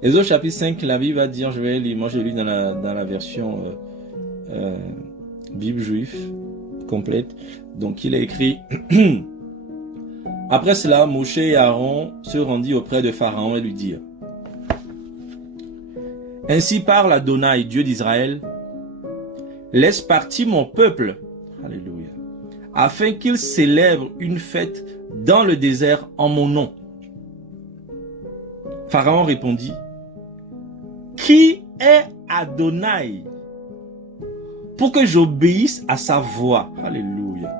Exode chapitre 5, la Bible va dire, je vais lire, moi je lis dans la version Bible juive complète. Donc il est écrit après cela, Moshe et Aaron se rendirent auprès de Pharaon et lui dirent: ainsi parle Adonai, Dieu d'Israël, laisse partir mon peuple, alléluia, afin qu'il célèbre une fête dans le désert en mon nom. Pharaon répondit: qui est Adonai pour que j'obéisse à sa voix? Alléluia.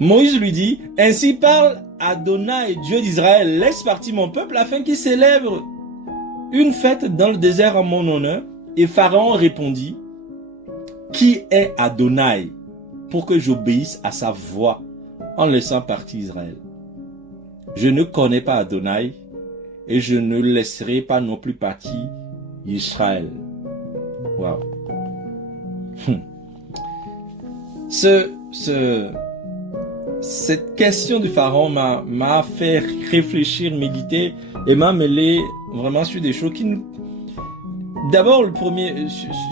Moïse lui dit: ainsi parle Adonai, Dieu d'Israël, laisse partir mon peuple afin qu'il célèbre une fête dans le désert en mon honneur. Et Pharaon répondit: qui est Adonai pour que j'obéisse à sa voix en laissant partir Israël? Je ne connais pas Adonai et je ne laisserai pas non plus partir Israël. Waouh. Cette question du Pharaon m'a fait réfléchir, méditer et m'a mêlé vraiment sur des choses qui... D'abord, le premier,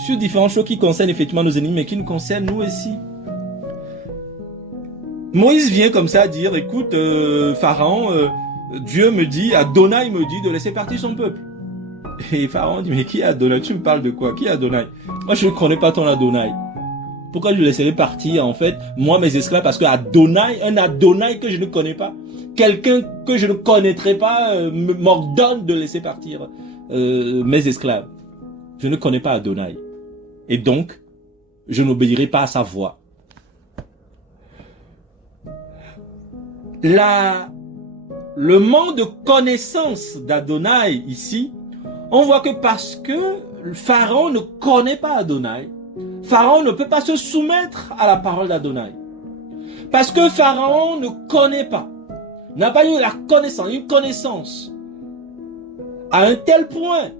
sur différentes choses qui concernent effectivement nos ennemis, mais qui nous concernent nous aussi. Moïse vient comme ça dire: écoute, Pharaon, Dieu me dit, Adonai me dit de laisser partir son peuple. Et Pharaon dit: mais qui est Adonai? Tu me parles de quoi? Qui est Adonai? Moi, je ne connais pas ton Adonai. Pourquoi je laisserai partir, en fait, moi, mes esclaves? Parce que Adonai, un Adonai que je ne connais pas, quelqu'un que je ne connaîtrai pas, m'ordonne de laisser partir mes esclaves. Je ne connais pas Adonai. Et donc, je n'obéirai pas à sa voix. Le manque de connaissance d'Adonai ici, on voit que parce que Pharaon ne connaît pas Adonai, Pharaon ne peut pas se soumettre à la parole d'Adonai. Parce que Pharaon ne connaît pas, n'a pas eu la connaissance, une connaissance à un tel point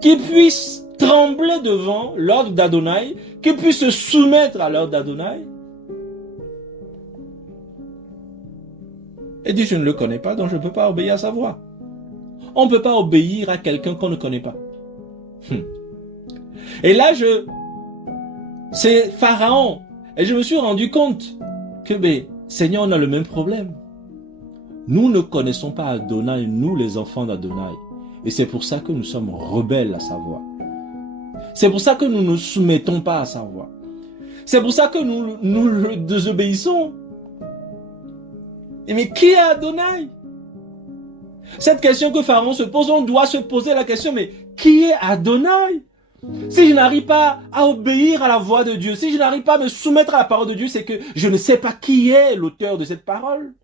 qu'il puisse trembler devant l'ordre d'Adonai, qu'il puisse se soumettre à l'ordre d'Adonai. Et dit: je ne le connais pas, donc je ne peux pas obéir à sa voix. On ne peut pas obéir à quelqu'un qu'on ne connaît pas. Et là, c'est Pharaon. Et je me suis rendu compte que, Seigneur, on a le même problème. Nous ne connaissons pas Adonai, nous les enfants d'Adonai. Et c'est pour ça que nous sommes rebelles à sa voix. C'est pour ça que nous ne nous soumettons pas à sa voix. C'est pour ça que nous désobéissons. Mais qui est Adonai? Cette question que Pharaon se pose, on doit se poser la question: mais qui est Adonai? Si je n'arrive pas à obéir à la voix de Dieu, si je n'arrive pas à me soumettre à la parole de Dieu, c'est que je ne sais pas qui est l'auteur de cette parole.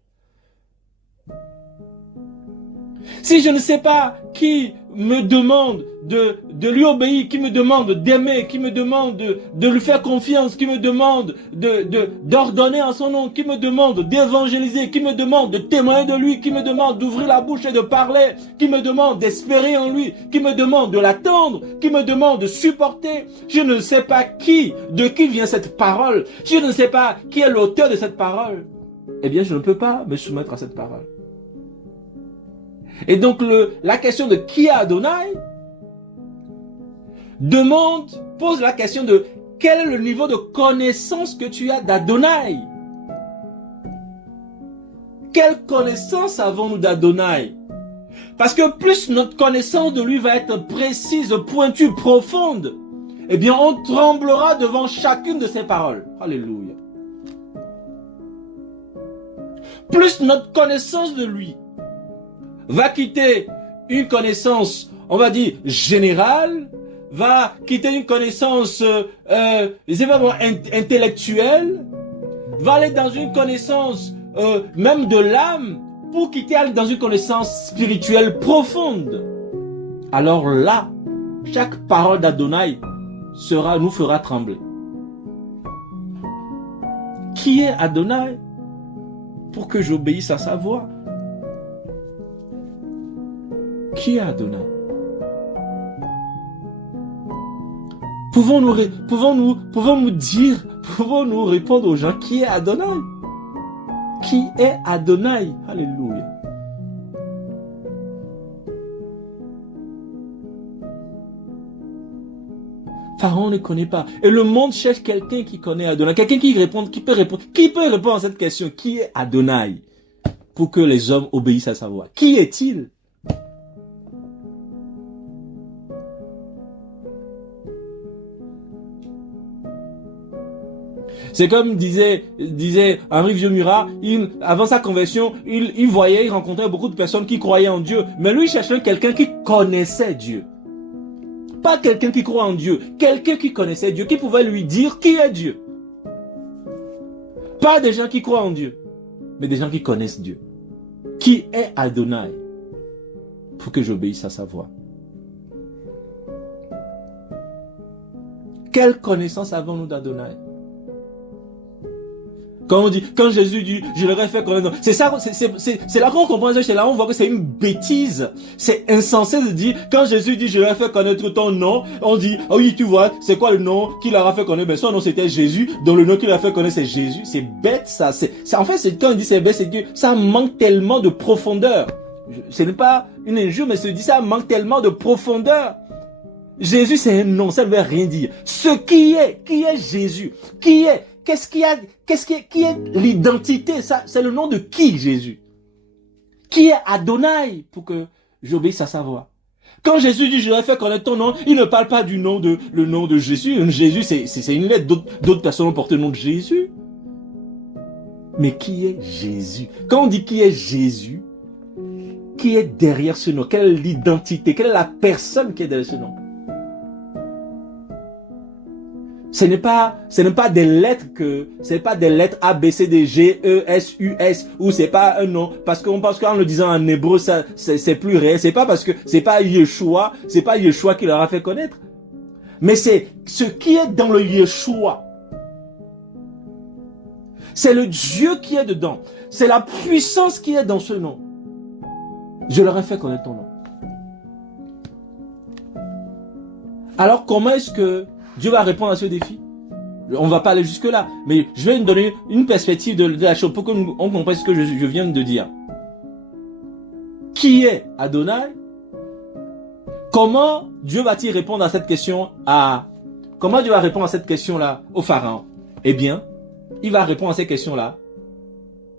Si je ne sais pas qui me demande de lui obéir, qui me demande d'aimer, qui me demande de lui faire confiance, qui me demande d'ordonner en son nom, qui me demande d'évangéliser, qui me demande de témoigner de lui, qui me demande d'ouvrir la bouche et de parler, qui me demande d'espérer en lui, qui me demande de l'attendre, qui me demande de supporter. Je ne sais pas de qui vient cette parole. Je ne sais pas qui est l'auteur de cette parole. Eh bien, je ne peux pas me soumettre à cette parole. Et donc la question de qui est Adonai pose la question de quel est le niveau de connaissance que tu as d'Adonai. Quelle connaissance avons-nous d'Adonai? Parce que plus notre connaissance de lui va être précise, pointue, profonde, eh bien on tremblera devant chacune de ses paroles. Alléluia. Plus notre connaissance de lui va quitter une connaissance, on va dire, générale, va quitter une connaissance intellectuelle, va aller dans une connaissance même de l'âme, pour quitter aller dans une connaissance spirituelle profonde. Alors là, chaque parole d'Adonai nous fera trembler. Qui est Adonai pour que j'obéisse à sa voix? Qui est Adonai? Pouvons-nous répondre aux gens qui est Adonai? Qui est Adonai? Alléluia. Pharaon ne connaît pas. Et le monde cherche quelqu'un qui connaît Adonai. Quelqu'un qui peut répondre à cette question. Qui est Adonai? Pour que les hommes obéissent à sa voix. Qui est-il? C'est comme disait Henri Vieux-Murat, avant sa conversion, il rencontrait beaucoup de personnes qui croyaient en Dieu. Mais lui, il cherchait quelqu'un qui connaissait Dieu. Pas quelqu'un qui croit en Dieu, quelqu'un qui connaissait Dieu, qui pouvait lui dire qui est Dieu. Pas des gens qui croient en Dieu, mais des gens qui connaissent Dieu. Qui est Adonai? Pour que j'obéisse à sa voix. Quelle connaissance avons-nous d'Adonai? Quand Jésus dit, je leur ai fait connaître. C'est ça, c'est là qu'on comprend, c'est là on voit que c'est une bêtise. C'est insensé de dire, quand Jésus dit, je leur ai fait connaître ton nom, on dit, oh oui, tu vois, c'est quoi le nom qu'il leur a fait connaître? Ben, son nom c'était Jésus, donc le nom qu'il a fait connaître c'est Jésus. C'est bête, ça. En fait, quand on dit c'est bête, c'est que ça manque tellement de profondeur. Ce n'est pas une injure, mais se dit, ça manque tellement de profondeur. Jésus, c'est un nom, ça ne veut rien dire. Qui est Jésus? Qui est qui est l'identité? Ça, c'est le nom de qui, Jésus? Qui est Adonai pour que j'obéisse à sa voix? Quand Jésus dit, je leur ai fait connaître ton nom, il ne parle pas du nom le nom de Jésus. Jésus, c'est une lettre. D'autres personnes ont porté le nom de Jésus. Mais qui est Jésus? Quand on dit qui est Jésus, qui est derrière ce nom? Quelle est l'identité? Quelle est la personne qui est derrière ce nom? Ce n'est pas des lettres A, B, C, D, G, E, S, U, S, ou c'est pas un nom, parce qu'on pense qu'en le disant en hébreu, c'est plus réel. C'est pas parce que c'est pas Yeshua qui leur a fait connaître. Mais c'est ce qui est dans le Yeshua. C'est le Dieu qui est dedans. C'est la puissance qui est dans ce nom. Je leur ai fait connaître ton nom. Alors comment est-ce que Dieu va répondre à ce défi? On va pas aller jusque là, mais je vais nous donner une perspective de la chose pour qu'on comprenne ce que je viens de dire. Qui est Adonai? Comment Dieu va-t-il répondre à cette question Comment Dieu va répondre à cette question-là au Pharaon? Eh bien, il va répondre à cette questions-là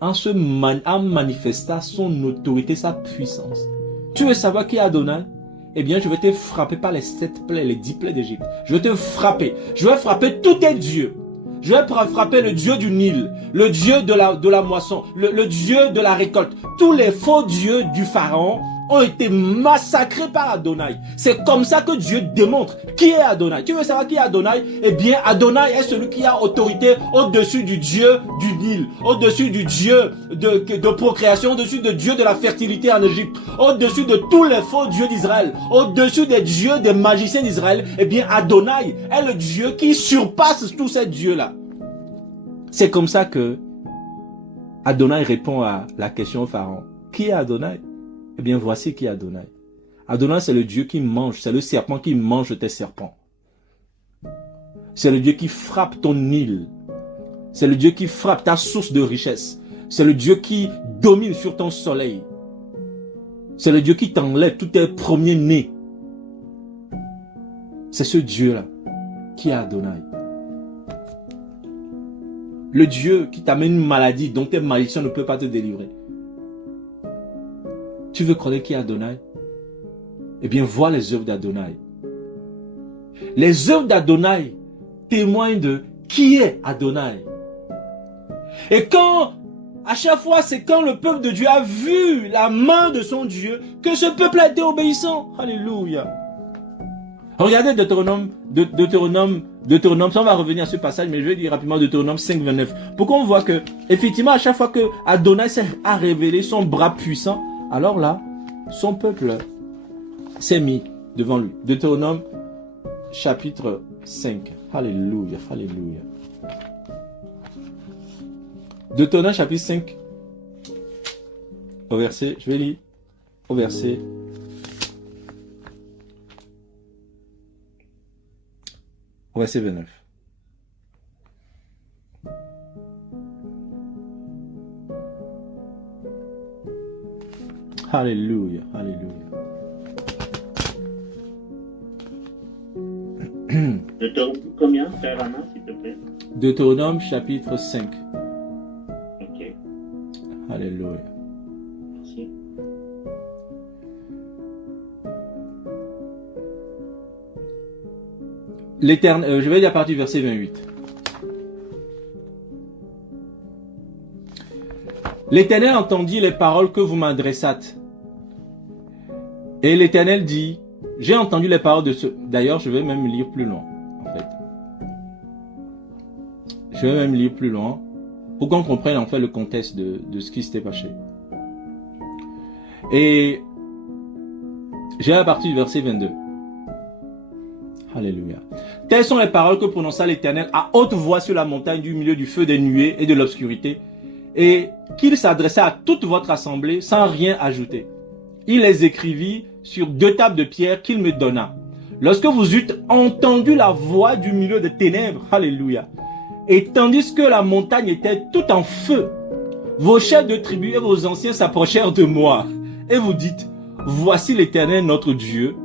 en manifestant son autorité, sa puissance. Tu veux savoir qui est Adonai? Eh bien, je vais te frapper par les 7 plaies, les 10 plaies d'Égypte. Je vais te frapper. Je vais frapper tous tes dieux. Je vais frapper le dieu du Nil, le dieu de la moisson, le dieu de la récolte. Tous les faux dieux du Pharaon ont été massacrés par Adonai. C'est comme ça que Dieu démontre qui est Adonai. Tu veux savoir qui est Adonai? Eh bien, Adonai est celui qui a autorité au-dessus du dieu du Nil, au-dessus du dieu de procréation, au-dessus du dieu de la fertilité en Égypte, au-dessus de tous les faux dieux d'Israël, au-dessus des dieux des magiciens d'Israël. Eh bien, Adonai est le Dieu qui surpasse tous ces dieux-là. C'est comme ça que Adonai répond à la question au Pharaon. Qui est Adonai? Eh bien, voici qui est Adonai. Adonai, c'est le Dieu qui mange, c'est le serpent qui mange tes serpents. C'est le Dieu qui frappe ton Nil. C'est le Dieu qui frappe ta source de richesse. C'est le Dieu qui domine sur ton soleil. C'est le Dieu qui t'enlève tous tes premiers-nés. C'est ce Dieu-là qui est Adonai. Le Dieu qui t'amène une maladie dont tes magiciens ne peuvent pas te délivrer. Tu veux connaître qui est Adonai? Eh bien, vois les œuvres d'Adonai. Les œuvres d'Adonai témoignent de qui est Adonai. Et à chaque fois, c'est quand le peuple de Dieu a vu la main de son Dieu que ce peuple a été obéissant. Alléluia. Regardez Deutéronome, ça on va revenir à ce passage, mais je vais dire rapidement Deutéronome 5, 29. Pourquoi on voit que, effectivement, à chaque fois que Adonai a révélé son bras puissant, alors là, son peuple s'est mis devant lui. Deutéronome chapitre 5. Alléluia, alléluia. Deutéronome chapitre 5. Je vais lire au verset 29. Alléluia, alléluia. Deutéronome combien, frère Anna, s'il te plaît? Deutéronome chapitre 5. Ok, Alléluia. merci. L'Éternel, je vais dire à partir du verset 28. L'Éternel entendit les paroles que vous m'adressâtes. Et l'Éternel dit, j'ai entendu les paroles de ce... D'ailleurs, je vais même lire plus loin, en fait. Je vais même lire plus loin pour qu'on comprenne en fait le contexte de ce qui s'était passé. Et j'ai à partir du verset 22. Alléluia. Telles sont les paroles que prononça l'Éternel à haute voix sur la montagne du milieu du feu des nuées et de l'obscurité, et qu'il s'adressa à toute votre assemblée sans rien ajouter. Il les écrivit sur 2 tables de pierre qu'il me donna. Lorsque vous eûtes entendu la voix du milieu des ténèbres, alléluia, et tandis que la montagne était tout en feu, vos chefs de tribu et vos anciens s'approchèrent de moi, et vous dites, voici l'Éternel notre Dieu,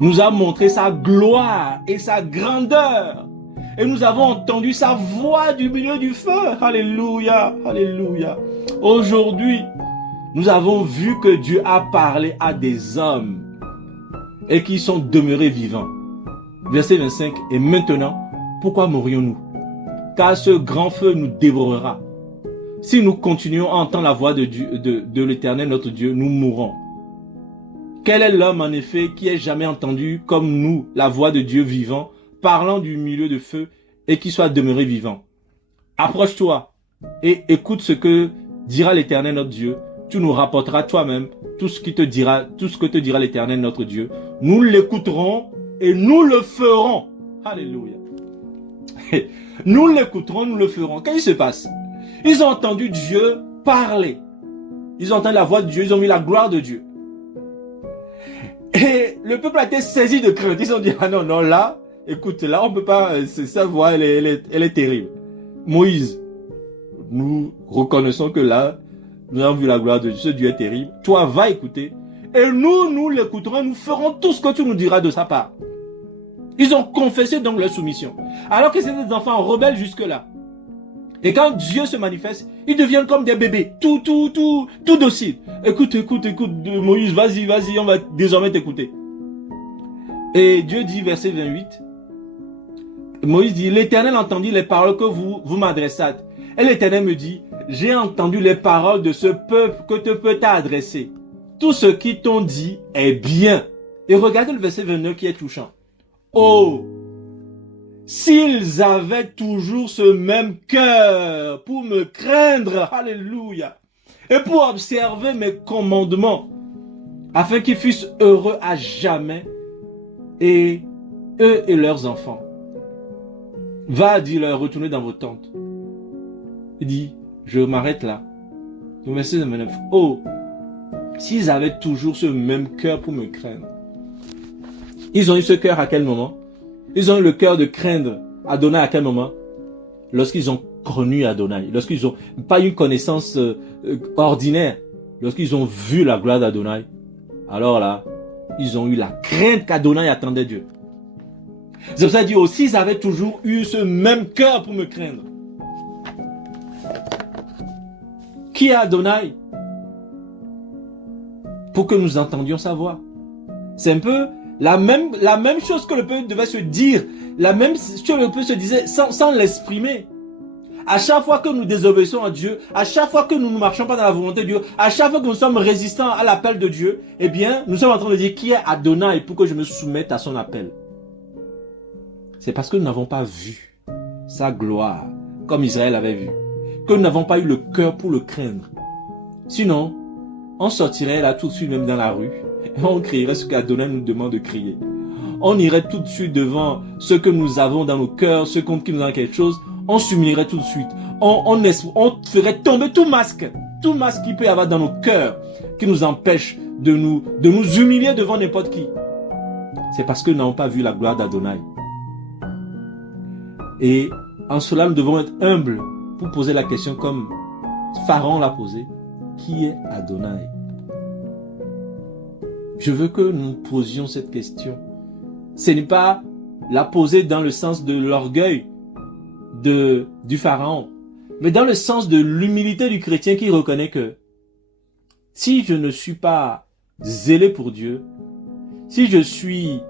nous a montré sa gloire et sa grandeur. Et nous avons entendu sa voix du milieu du feu. Alléluia, alléluia. Aujourd'hui, nous avons vu que Dieu a parlé à des hommes et qui sont demeurés vivants. Verset 25. Et maintenant, pourquoi mourrions-nous? Car ce grand feu nous dévorera. Si nous continuons à entendre la voix de l'Éternel, notre Dieu, nous mourrons. Quel est l'homme en effet qui ait jamais entendu comme nous la voix de Dieu vivant parlant du milieu de feu et qui soit demeuré vivant? Approche-toi et écoute ce que dira l'Éternel notre Dieu. Tu nous rapporteras toi-même tout ce que te dira l'Éternel notre Dieu. Nous l'écouterons et nous le ferons. Alléluia. Nous l'écouterons, nous le ferons. Qu'est-ce qui se passe? Ils ont entendu Dieu parler. Ils ont entendu la voix de Dieu, ils ont vu la gloire de Dieu. Et le peuple a été saisi de crainte. Ils ont dit, ah non, non, là, écoute, là, on peut pas, sa voix, elle est terrible. Moïse, nous reconnaissons que là, nous avons vu la gloire de Dieu, ce Dieu est terrible. Toi, va écouter. Et nous l'écouterons, nous ferons tout ce que tu nous diras de sa part. Ils ont confessé donc leur soumission. Alors que c'était des enfants rebelles jusque-là. Et quand Dieu se manifeste, ils deviennent comme des bébés, tout dociles. Écoute, Moïse, vas-y, on va désormais t'écouter. Et Dieu dit, verset 28, Moïse dit, l'Éternel entendit les paroles que vous m'adressâtes. Et l'Éternel me dit, j'ai entendu les paroles de ce peuple que te peut adresser. Tout ce qu'ils t'ont dit est bien. Et regardez le verset 29 qui est touchant. Oh! S'ils avaient toujours ce même cœur pour me craindre, alléluia, et pour observer mes commandements, afin qu'ils fussent heureux à jamais, et eux et leurs enfants. Va, dis-leur, retournez dans vos tentes. Il dit, je m'arrête là. Le verset 29. Oh, s'ils avaient toujours ce même cœur pour me craindre. Ils ont eu ce cœur à quel moment? Ils ont eu le cœur de craindre Adonai à quel moment? Lorsqu'ils ont connu Adonai, lorsqu'ils n'ont pas une connaissance ordinaire, lorsqu'ils ont vu la gloire d'Adonai, alors là, ils ont eu la crainte qu'Adonai attendait Dieu. C'est pour ça qu'il dit aussi, ils avaient toujours eu ce même cœur pour me craindre. Qui est Adonai? Pour que nous entendions sa voix. C'est un peu la même chose que le peuple devait se dire, la même chose que le peuple se disait sans l'exprimer. À chaque fois que nous désobéissons à Dieu, à chaque fois que nous ne marchons pas dans la volonté de Dieu, à chaque fois que nous sommes résistants à l'appel de Dieu, eh bien, nous sommes en train de dire qui est Adonai pour que je me soumette à son appel. C'est parce que nous n'avons pas vu sa gloire comme Israël avait vu, que nous n'avons pas eu le cœur pour le craindre. Sinon, on sortirait là tout de suite même dans la rue et on crierait ce qu'Adonai nous demande de crier. On irait tout de suite devant ce que nous avons dans nos cœurs, ce qui nous a quelque chose, on s'humilierait tout de suite. On ferait tomber tout masque qu'il peut y avoir dans nos cœurs qui nous empêche de nous humilier devant n'importe qui. C'est parce que nous n'avons pas vu la gloire d'Adonai. Et en cela, nous devons être humbles pour poser la question comme Pharaon l'a posée. Qui est Adonai? Je veux que nous posions cette question. Ce n'est pas la poser dans le sens de l'orgueil du pharaon, mais dans le sens de l'humilité du chrétien qui reconnaît que si je ne suis pas zélé pour Dieu, si je suis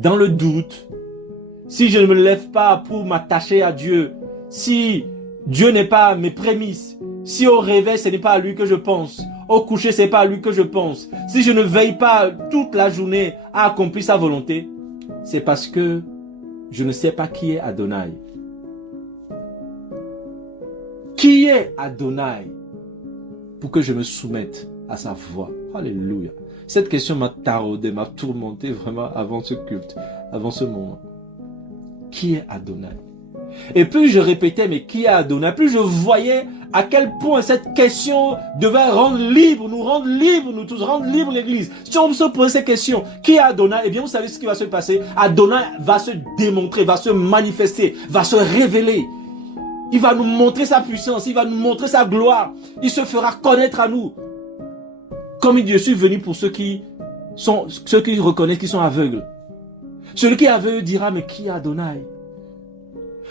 dans le doute, si je ne me lève pas pour m'attacher à Dieu, si Dieu n'est pas mes prémices, si au réveil ce n'est pas à lui que je pense, au coucher ce n'est pas à lui que je pense, si je ne veille pas toute la journée à accomplir sa volonté, c'est parce que je ne sais pas qui est Adonai. Qui est Adonai pour que je me soumette à sa voix? Alléluia. Cette question m'a taraudé, m'a tourmenté vraiment avant ce culte, avant ce moment. Qui est Adonai? Et plus je répétais, mais qui est Adonai? Plus je voyais à quel point cette question devait rendre libre, nous tous, rendre libre l'Église. Si on se pose ces questions, qui est Adonai? Eh bien, vous savez ce qui va se passer. Adonai va se démontrer, va se manifester, va se révéler. Il va nous montrer sa puissance, il va nous montrer sa gloire. Il se fera connaître à nous. Comme je suis venu pour ceux qui reconnaissent qu'ils sont aveugles. Celui qui est aveugle dira, mais qui est Adonai?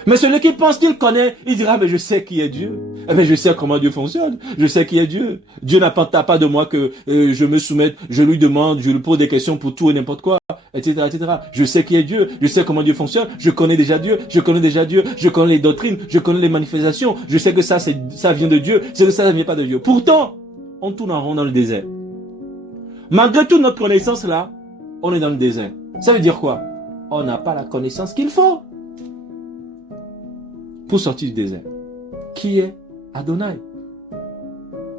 Mais celui qui pense qu'il connaît, il dira, mais je sais qui est Dieu. Eh bien, je sais comment Dieu fonctionne. Je sais qui est Dieu. Dieu n'attend pas de moi que je me soumette, je lui demande, je lui pose des questions pour tout et n'importe quoi, etc., etc. Je sais qui est Dieu. Je sais comment Dieu fonctionne. Je connais déjà Dieu. Je connais les doctrines. Je connais les manifestations. Je sais que ça vient de Dieu. C'est que ça ne vient pas de Dieu. Pourtant, on tourne en rond dans le désert. Malgré toute notre connaissance là, on est dans le désert. Ça veut dire quoi? On n'a pas la connaissance qu'il faut pour sortir du désert. Qui est Adonai?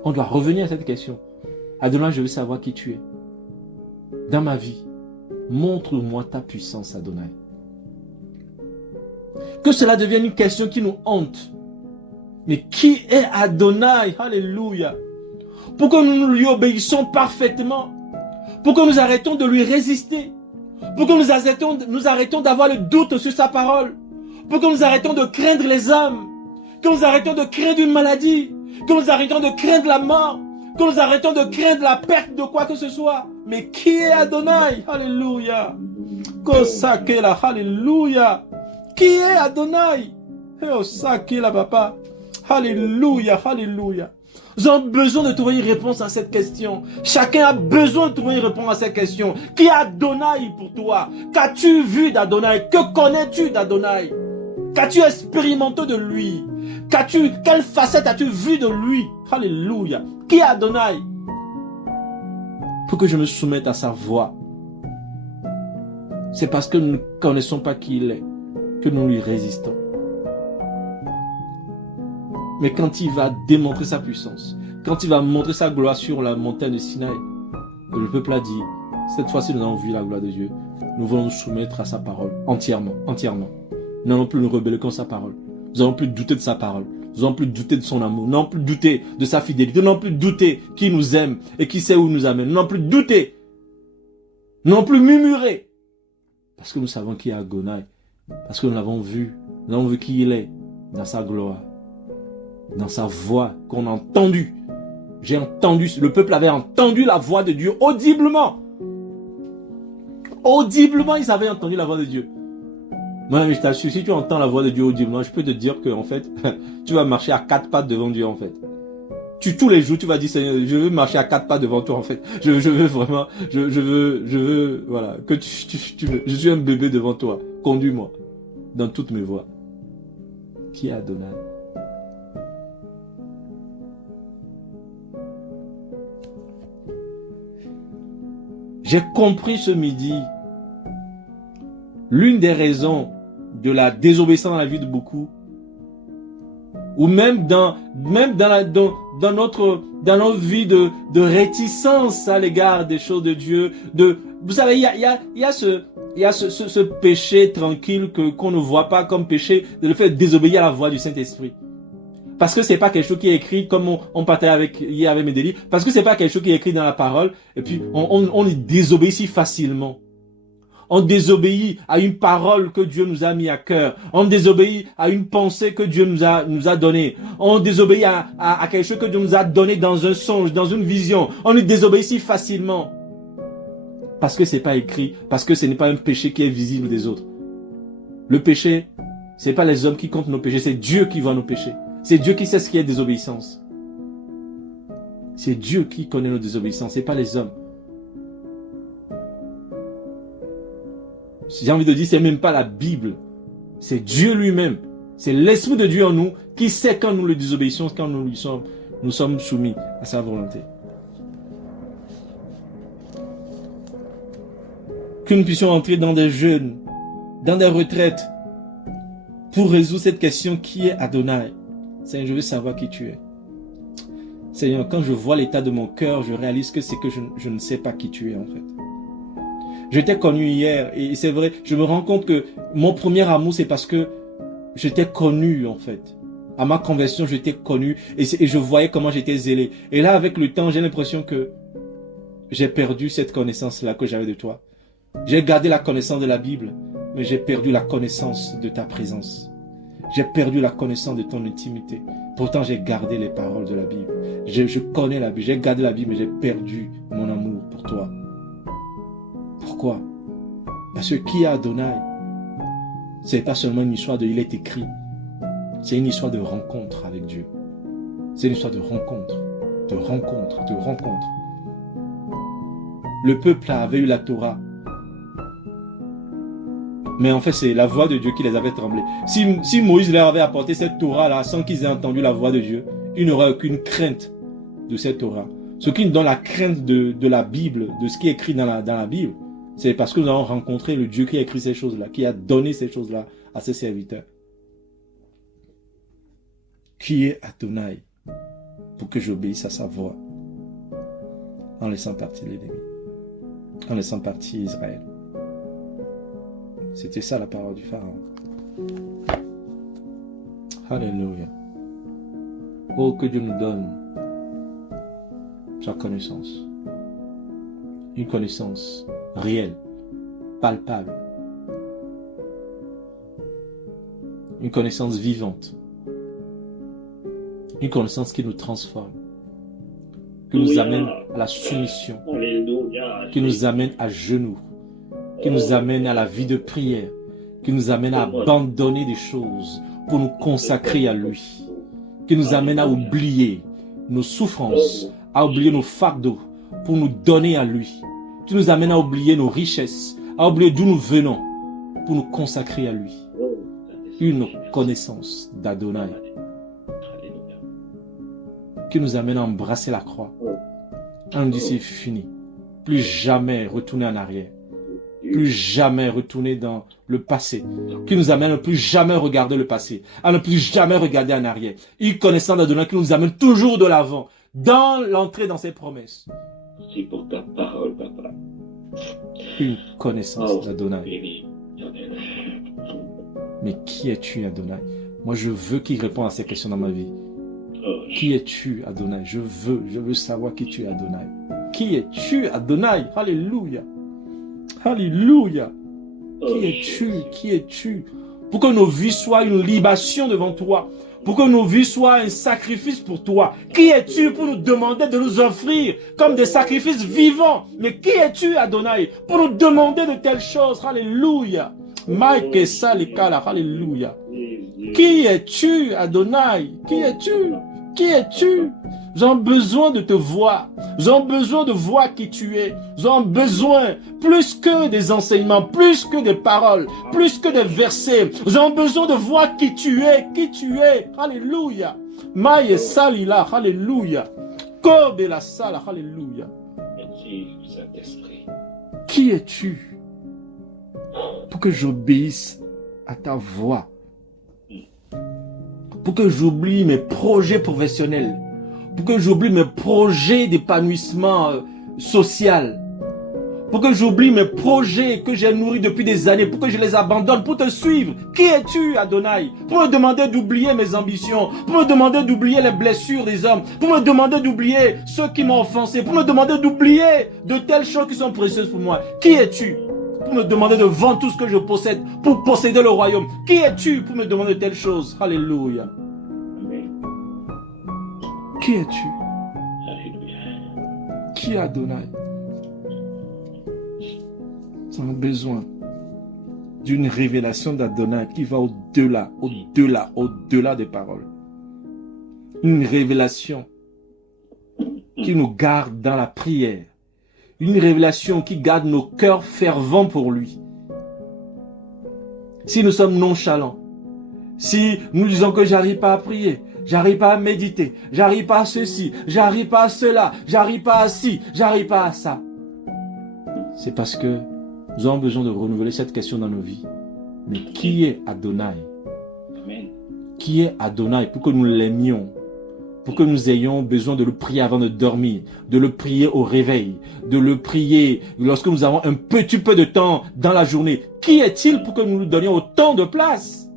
On doit revenir à cette question. Adonai, je veux savoir qui tu es. Dans ma vie, montre-moi ta puissance, Adonai. Que cela devienne une question qui nous hante. Mais qui est Adonai? Alléluia. Pour que nous lui obéissons parfaitement. Pour que nous arrêtons de lui résister. Pour que nous arrêtons d'avoir le doute sur sa parole. Pour que nous arrêtons de craindre les hommes. Que nous arrêtons de craindre une maladie. Que nous arrêtons de craindre la mort. Que nous arrêtons de craindre la perte de quoi que ce soit. Mais qui est Adonai? Alléluia. Kosakela, alléluia. Qui est Adonai? Osakela, papa. Alléluia, alléluia. Nous avons besoin de trouver une réponse à cette question. Chacun a besoin de trouver une réponse à cette question. Qui est Adonai pour toi? Qu'as-tu vu d'Adonai? Que connais-tu d'Adonai? Qu'as-tu expérimenté de lui? Quelle facette as-tu vu de lui? Alléluia. Qui est Adonai? Pour que je me soumette à sa voix. C'est parce que nous ne connaissons pas qui il est que nous lui résistons. Mais quand il va démontrer sa puissance, quand il va montrer sa gloire sur la montagne de Sinaï, le peuple a dit, cette fois-ci nous avons vu la gloire de Dieu, nous voulons nous soumettre à sa parole, entièrement. Nous n'allons plus nous rebeller contre sa parole. Nous n'allons plus douter de sa parole. Nous n'allons plus douter de son amour. Nous n'allons plus douter de sa fidélité. Nous n'allons plus douter qu'il nous aime et qu'il sait où il nous amène. Nous n'allons plus douter. Nous n'allons plus murmurer. Parce que nous savons qui est Adonai. Parce que nous l'avons vu. Nous avons vu qui il est dans sa gloire. Dans sa voix qu'on a entendue. J'ai entendu, le peuple avait entendu la voix de Dieu audiblement. Audiblement, ils avaient entendu la voix de Dieu. Moi, je t'assure, si tu entends la voix de Dieu audiblement, je peux te dire que, en fait, tu vas marcher à 4 pattes devant Dieu, en fait. Tous les jours, tu vas dire, Seigneur, je veux marcher à 4 pattes devant toi, en fait. Je veux vraiment, je veux, voilà, que tu veux. Je suis un bébé devant toi. Conduis-moi dans toutes mes voies. Qui est Adonai? J'ai compris ce midi l'une des raisons de la désobéissance dans la vie de beaucoup, ou même dans notre vie de réticence à l'égard des choses de Dieu. Vous savez, il y a ce péché tranquille qu'on ne voit pas comme péché, de le fait de désobéir à la voix du Saint-Esprit. Parce que c'est pas quelque chose qui est écrit comme on partait hier avec Médélie, parce que c'est pas quelque chose qui est écrit dans la parole, et puis on y désobéit si facilement. On désobéit à une parole que Dieu nous a mis à cœur. On désobéit à une pensée que Dieu nous a donnée. On désobéit à quelque chose que Dieu nous a donné dans un songe, dans une vision. On y désobéit si facilement. Parce que ce n'est pas écrit, parce que ce n'est pas un péché qui est visible des autres. Le péché, ce n'est pas les hommes qui comptent nos péchés, c'est Dieu qui voit nos péchés. C'est Dieu qui sait ce qui est désobéissance. C'est Dieu qui connaît nos désobéissances, ce n'est pas les hommes. J'ai envie de dire, ce n'est même pas la Bible. C'est Dieu lui-même. C'est l'Esprit de Dieu en nous qui sait quand nous le désobéissons, quand nous sommes soumis à sa volonté. Que nous puissions entrer dans des jeûnes, dans des retraites, pour résoudre cette question qui est Adonai. Seigneur, je veux savoir qui tu es. Seigneur, quand je vois l'état de mon cœur, je réalise que c'est que je ne sais pas qui tu es en fait. Je t'ai connu hier et c'est vrai, je me rends compte que mon premier amour, c'est parce que je t'ai connu en fait. À ma conversion, je t'ai connu et je voyais comment j'étais zélé. Et là, avec le temps, j'ai l'impression que j'ai perdu cette connaissance-là que j'avais de toi. J'ai gardé la connaissance de la Bible, mais j'ai perdu la connaissance de ta présence. J'ai perdu la connaissance de ton intimité. Pourtant, j'ai gardé les paroles de la Bible. Je connais la Bible, j'ai gardé la Bible, mais j'ai perdu mon amour pour toi. Pourquoi? Parce que qui est Adonai? Ce n'est pas seulement une histoire de il est écrit. C'est une histoire de rencontre avec Dieu. C'est une histoire de rencontre, de rencontre, de rencontre. Le peuple avait eu la Torah. Mais en fait, c'est la voix de Dieu qui les avait tremblés. Si Moïse leur avait apporté cette Torah-là sans qu'ils aient entendu la voix de Dieu, il n'aurait aucune crainte de cette Torah. Ce qui nous donne la crainte de la Bible, de ce qui est écrit dans la Bible, c'est parce que nous avons rencontré le Dieu qui a écrit ces choses-là, qui a donné ces choses-là à ses serviteurs. Qui est Adonai pour que j'obéisse à sa voix en laissant partir l'ennemi, en laissant partir Israël. C'était ça la parole du Pharaon. Alléluia. Oh, que Dieu nous donne sa connaissance. Une connaissance réelle, palpable. Une connaissance vivante. Une connaissance qui nous transforme. Qui nous amène à la soumission. Qui nous amène à genoux. Qui nous amène à la vie de prière. Qui nous amène à abandonner des choses pour nous consacrer à lui. Qui nous amène à oublier nos souffrances, à oublier nos fardeaux pour nous donner à lui. Qui nous amène à oublier nos richesses, à oublier d'où nous venons pour nous consacrer à lui. Une connaissance d'Adonai qui nous amène à embrasser la croix. On nous dit c'est fini. Plus jamais retourner en arrière. Plus jamais retourner dans le passé. Qui nous amène à ne plus jamais regarder le passé. À ne plus jamais regarder en arrière. Une connaissance d'Adonai qui nous amène toujours de l'avant. Dans l'entrée dans ses promesses. C'est pour ta parole, papa. Une connaissance d'Adonai. Mais qui es-tu, Adonai? Moi, je veux qu'il réponde à ces questions dans ma vie. Qui es-tu, Adonai? Je veux savoir qui tu es, Adonai. Qui es-tu, Adonai? Alléluia. Alléluia. Qui es-tu? Qui es-tu? Pour que nos vies soient une libation devant toi. Pour que nos vies soient un sacrifice pour toi. Qui es-tu pour nous demander de nous offrir comme des sacrifices vivants? Mais qui es-tu, Adonai, pour nous demander de telles choses? Alléluia. Mike Salikala, alléluia. Qui es-tu, Adonai? Qui es-tu? Qui es-tu? Nous avons besoin de te voir. Nous avons besoin de voir qui tu es. Nous avons besoin, plus que des enseignements, plus que des paroles, plus que des versets. Nous avons besoin de voir qui tu es. Qui tu es. Alléluia. Maïe Salila, alléluia. Kobe la Sala, alléluia. Qui es-tu? Pour que j'obéisse à ta voix. Pour que j'oublie mes projets professionnels. Pour que j'oublie mes projets d'épanouissement social. Pour que j'oublie mes projets que j'ai nourris depuis des années. Pour que je les abandonne, pour te suivre. Qui es-tu, Adonai? Pour me demander d'oublier mes ambitions. Pour me demander d'oublier les blessures des hommes. Pour me demander d'oublier ceux qui m'ont offensé. Pour me demander d'oublier de telles choses qui sont précieuses pour moi. Qui es-tu? Pour me demander de vendre tout ce que je possède pour posséder le royaume. Qui es-tu pour me demander de telles choses? Alléluia. Qui es-tu? Qui est Adonai? Nous avons besoin d'une révélation d'Adonai qui va au-delà des paroles. Une révélation qui nous garde dans la prière. Une révélation qui garde nos cœurs fervents pour lui. Si nous sommes nonchalants, si nous disons que j'arrive pas à prier, j'arrive pas à méditer, j'arrive pas à ceci, j'arrive pas à cela, j'arrive pas à ci, j'arrive pas à ça, c'est parce que nous avons besoin de renouveler cette question dans nos vies. Mais qui est Adonai? Amen. Qui est Adonai pour que nous l'aimions? Pour que nous ayons besoin de le prier avant de dormir, de le prier au réveil, de le prier lorsque nous avons un petit peu de temps dans la journée. Qui est-il pour que nous lui donnions autant de place?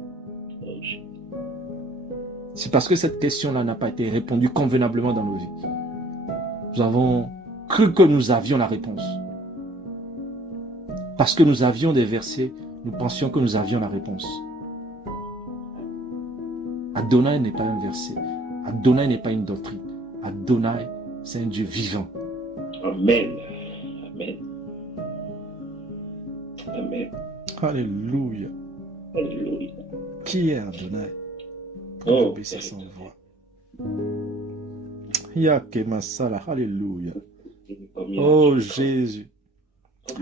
C'est parce que cette question-là n'a pas été répondue convenablement dans nos vies. Nous avons cru que nous avions la réponse. Parce que nous avions des versets, nous pensions que nous avions la réponse. Adonai n'est pas un verset. Adonai n'est pas une doctrine. Adonai, c'est un Dieu vivant. Amen. Amen. Amen. Alléluia. Alléluia. Qui est Adonai? Pour Oh, obéir sans voix. Yake Masala. Alléluia. Oh Jésus.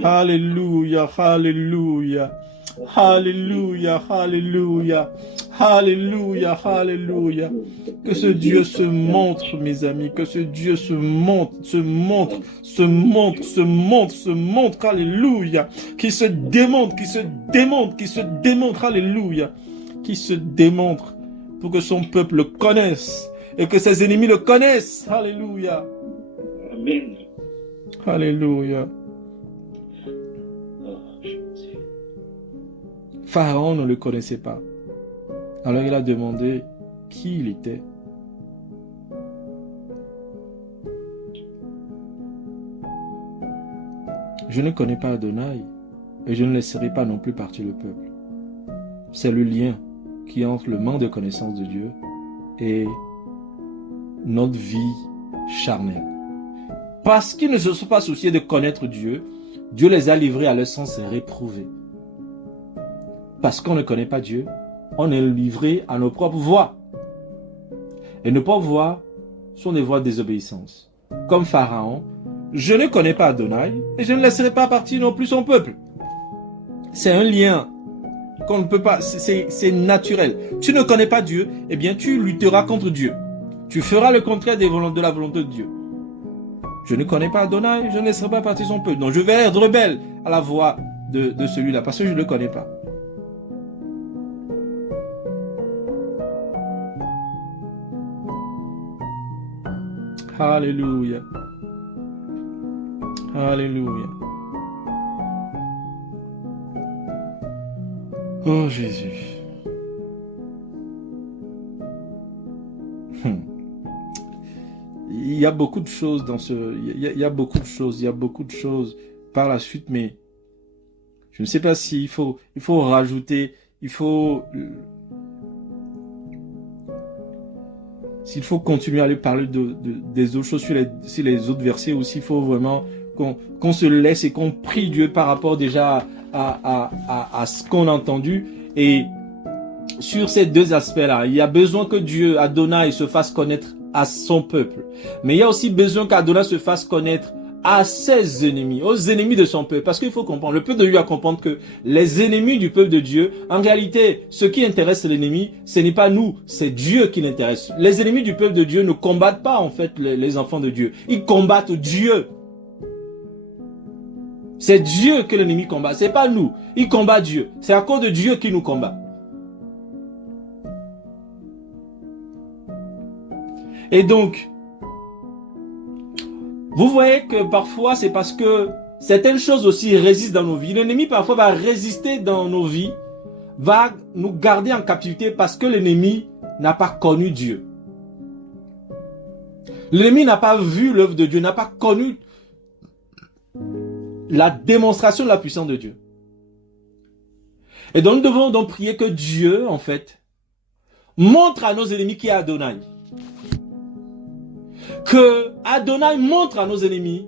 Alléluia. Alléluia. Alléluia. Alléluia. Alléluia. Alléluia. Que ce Dieu se montre, mes amis. Que ce Dieu se montre, se montre, se montre, se montre, se montre. Alléluia. Qui se démontre, qui se démontre, qui se démontre. Alléluia. Qui se démontre pour que son peuple le connaisse et que ses ennemis le connaissent. Alléluia. Amen. Alléluia. Oh, Jésus. Pharaon ne le connaissait pas. Alors il a demandé qui il était. Je ne connais pas Adonai et je ne laisserai pas non plus partir le peuple. C'est le lien qui est entre le manque de connaissance de Dieu et notre vie charnelle. Parce qu'ils ne se sont pas souciés de connaître Dieu, Dieu les a livrés à leur sens réprouvé. Parce qu'on ne connaît pas Dieu, on est livré à nos propres voies. Et nos propres voies sont des voies de désobéissance. Comme Pharaon, je ne connais pas Adonai et je ne laisserai pas partir non plus son peuple. C'est un lien qu'on ne peut pas, c'est naturel. Tu ne connais pas Dieu, eh bien tu lutteras contre Dieu. Tu feras le contraire de la volonté de Dieu. Je ne connais pas Adonai, je ne laisserai pas partir son peuple. Donc je vais être rebelle à la voix de celui-là parce que je ne le connais pas. Alléluia. Alléluia. Oh Jésus. Il y a beaucoup de choses dans ce... Il y a beaucoup de choses par la suite, mais je ne sais pas s'il faut rajouter, s'il faut continuer à aller parler des autres choses sur les autres versets, ou s'il faut vraiment qu'on se laisse et qu'on prie Dieu par rapport déjà à ce qu'on a entendu. Et sur ces deux aspects-là, il y a besoin que Dieu, Adonai, se fasse connaître à son peuple. Mais il y a aussi besoin qu'Adonai se fasse connaître à ses ennemis, aux ennemis de son peuple. Parce qu'il faut comprendre, le peuple de Dieu doit comprendre que les ennemis du peuple de Dieu, en réalité, ce qui intéresse l'ennemi, ce n'est pas nous, c'est Dieu qui l'intéresse. Les ennemis du peuple de Dieu ne combattent pas en fait les enfants de Dieu. Ils combattent Dieu. C'est Dieu que l'ennemi combat, c'est pas nous. Il combat Dieu. C'est à cause de Dieu qu'il nous combat. Et donc, vous voyez que parfois c'est parce que certaines choses aussi résistent dans nos vies. L'ennemi parfois va résister dans nos vies, va nous garder en captivité parce que l'ennemi n'a pas connu Dieu. L'ennemi n'a pas vu l'œuvre de Dieu, n'a pas connu la démonstration de la puissance de Dieu. Et donc nous devons donc prier que Dieu, en fait, montre à nos ennemis qui est Adonai. Que Adonai montre à nos ennemis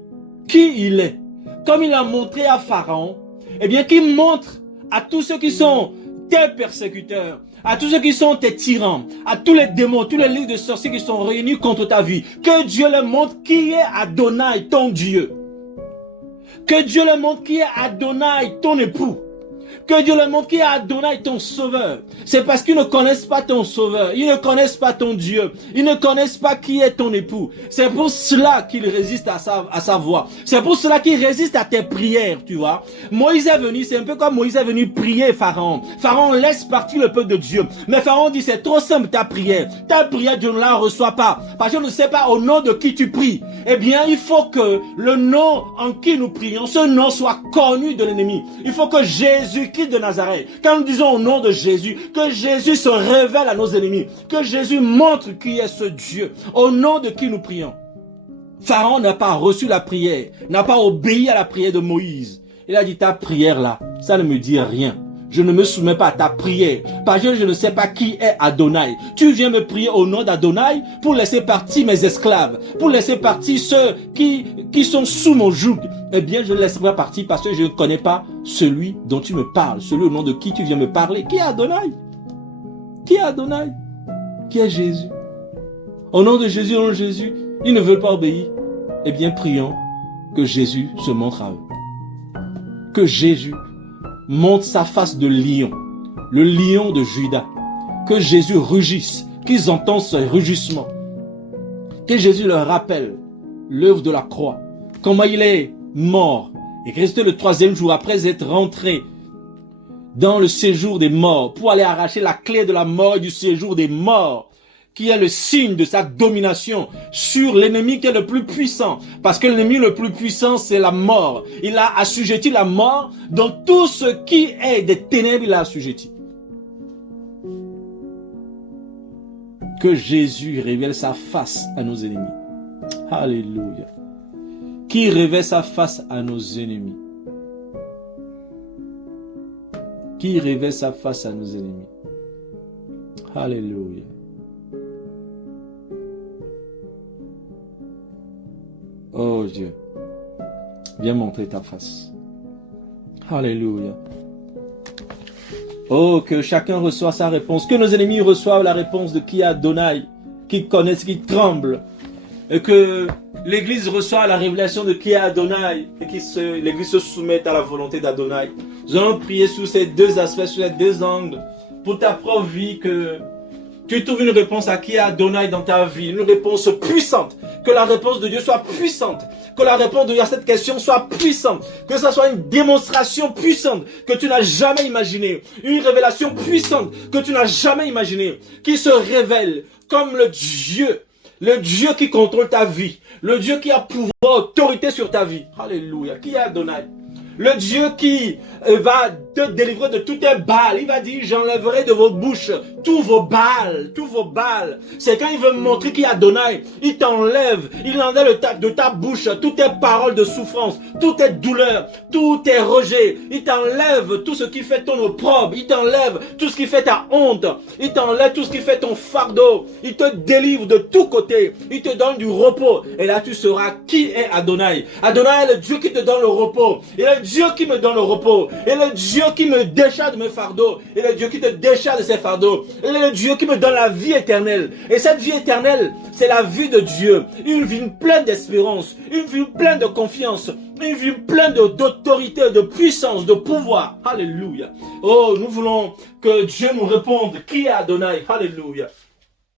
qui il est. Comme il a montré à Pharaon eh bien, qui montre à tous ceux qui sont tes persécuteurs, à tous ceux qui sont tes tyrans, à tous les démons, tous les ligues de sorciers qui sont réunis contre ta vie, que Dieu leur montre qui est Adonai, ton Dieu. Que Dieu leur montre qui est Adonai, ton époux. Que Dieu leur montre qui est Adonai, ton sauveur. C'est parce qu'ils ne connaissent pas ton sauveur. Ils ne connaissent pas ton Dieu. Ils ne connaissent pas qui est ton époux. C'est pour cela qu'ils résistent à sa voix. C'est pour cela qu'ils résistent à tes prières, tu vois. Moïse est venu, c'est un peu comme Moïse est venu prier Pharaon. Pharaon laisse partir le peuple de Dieu. Mais Pharaon dit, c'est trop simple ta prière. Ta prière, Dieu ne la reçoit pas. Parce que je ne sais pas au nom de qui tu pries. Eh bien, il faut que le nom en qui nous prions, ce nom soit connu de l'ennemi. Il faut que Jésus de Nazareth, quand nous disons au nom de Jésus, que Jésus se révèle à nos ennemis, que Jésus montre qui est ce Dieu, au nom de qui nous prions. Pharaon n'a pas reçu la prière, n'a pas obéi à la prière de Moïse. Il a dit, ta prière là, ça ne me dit rien. Je ne me soumets pas à ta prière, parce que je ne sais pas qui est Adonai. Tu viens me prier au nom d'Adonai pour laisser partir mes esclaves, pour laisser partir ceux qui sont sous mon joug. Eh bien, je ne laisserai pas partir parce que je ne connais pas celui dont tu me parles, celui au nom de qui tu viens me parler. Qui est Adonai? Qui est Adonai? Qui est Jésus? Au nom de Jésus, au nom de Jésus, ils ne veulent pas obéir. Eh bien, prions que Jésus se montre à eux. Que Jésus montre sa face de lion, le lion de Juda. Que Jésus rugisse, qu'ils entendent ce rugissement. Que Jésus leur rappelle l'œuvre de la croix, comment il est mort et resté le 3e jour après être rentré dans le séjour des morts pour aller arracher la clé de la mort et du séjour des morts, qui est le signe de sa domination sur l'ennemi qui est le plus puissant. Parce que l'ennemi le plus puissant, c'est la mort. Il a assujetti la mort dans tout ce qui est des ténèbres, il a assujetti. Que Jésus révèle sa face à nos ennemis. Alléluia. Qui révèle sa face à nos ennemis. Qui révèle sa face à nos ennemis. Alléluia. Oh Dieu, viens montrer ta face. Alléluia. Oh, que chacun reçoive sa réponse. Que nos ennemis reçoivent la réponse de qui est Adonai, qui connaissent, qui tremblent. Et que l'Église reçoive la révélation de qui est Adonai et que l'Église se soumette à la volonté d'Adonai. Nous allons prier sur ces deux aspects, sur ces deux angles, pour ta propre vie, que tu trouves une réponse à qui est Adonai dans ta vie, une réponse puissante. Que la réponse de Dieu soit puissante. Que la réponse de Dieu à cette question soit puissante. Que ça soit une démonstration puissante que tu n'as jamais imaginée. Une révélation puissante que tu n'as jamais imaginée. Qui se révèle comme le Dieu qui contrôle ta vie. Le Dieu qui a pouvoir, autorité sur ta vie. Alléluia. Qui est Adonai? Le Dieu qui va te délivrer de tout un Baal. Il va dire, j'enlèverai de vos bouches tous vos Baals, tous vos Baals. C'est quand il veut montrer qu'il y a Adonai, il t'enlève, il enlève de ta bouche toutes tes paroles de souffrance, toutes tes douleurs, tous tes rejets. Il t'enlève tout ce qui fait ton opprobre, il t'enlève tout ce qui fait ta honte, il t'enlève tout ce qui fait ton fardeau, il te délivre de tous côtés, il te donne du repos. Et là tu sauras qui est Adonai. Adonai est le Dieu qui te donne le repos. Il est le Dieu qui me donne le repos. Il est le Dieu qui me décharge de mes fardeaux. Il est le Dieu qui te décharge de ses fardeaux. Il est le Dieu qui me donne la vie éternelle. Et cette vie éternelle, c'est la vie de Dieu. Une vie pleine d'espérance, une vie pleine de confiance, une vie pleine d'autorité, de puissance, de pouvoir. Alléluia. Oh, nous voulons que Dieu nous réponde. Qui est Adonai? Alléluia.